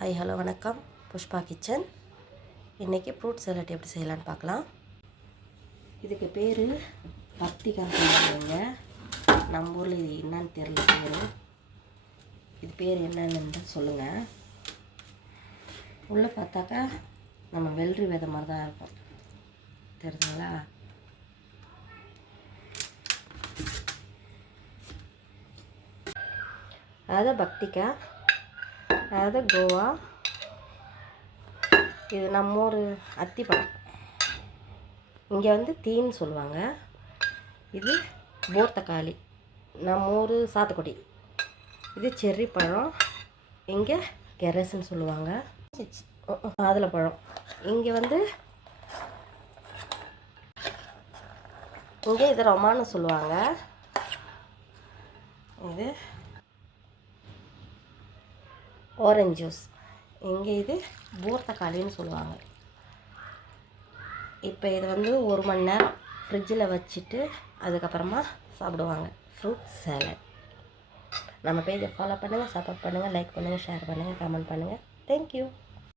Hello வணக்கம். Pushpa kitchen. இன்றைக்கி fruit salad எப்படி செய்யலான்னு பார்க்கலாம். இதுக்கு பேர் பக்திக்காய் சொல்லுவாங்க. நம்ம ஊரில் இது என்னன்னு தெரியல பேர். இது பேர் என்னன்னு சொல்லுங்கள். உள்ளே பார்த்தாக்கா நம்ம வெள்ளரி விதை மாதிரி தான் இருக்கும், தெரியுதுங்களா? அதாவது பக்திக்காய், அதாவது கோவா, இது நம்ம ஊர் அத்திப்பழம், இங்கே வந்து தீன்னு சொல்லுவாங்க. இது போர்த்தக்காளி, நம்ம ஊர் சாத்துக்குடி. இது செர்ரி பழம், இங்கே கெரசுன்னு சொல்லுவாங்க. மாதுளப்பழம், இங்கே வந்து இங்கே இது ரொமான்னு சொல்லுவாங்க. இது ஆரஞ்ச் ஜூஸ், இங்கே இது போர்த்தக்காளின்னு சொல்லுவாங்க. இப்போ இது வந்து 1 மணி நேரம் ஃப்ரிட்ஜில் வச்சுட்டு அதுக்கப்புறமா சாப்பிடுவாங்க. Fruit salad. நம்ம பேஜை ஃபாலோ பண்ணுங்கள், சப்போர்ட் பண்ணுங்கள், லைக் பண்ணுங்கள், ஷேர் பண்ணுங்கள், கமெண்ட் பண்ணுங்கள். தேங்க்யூ.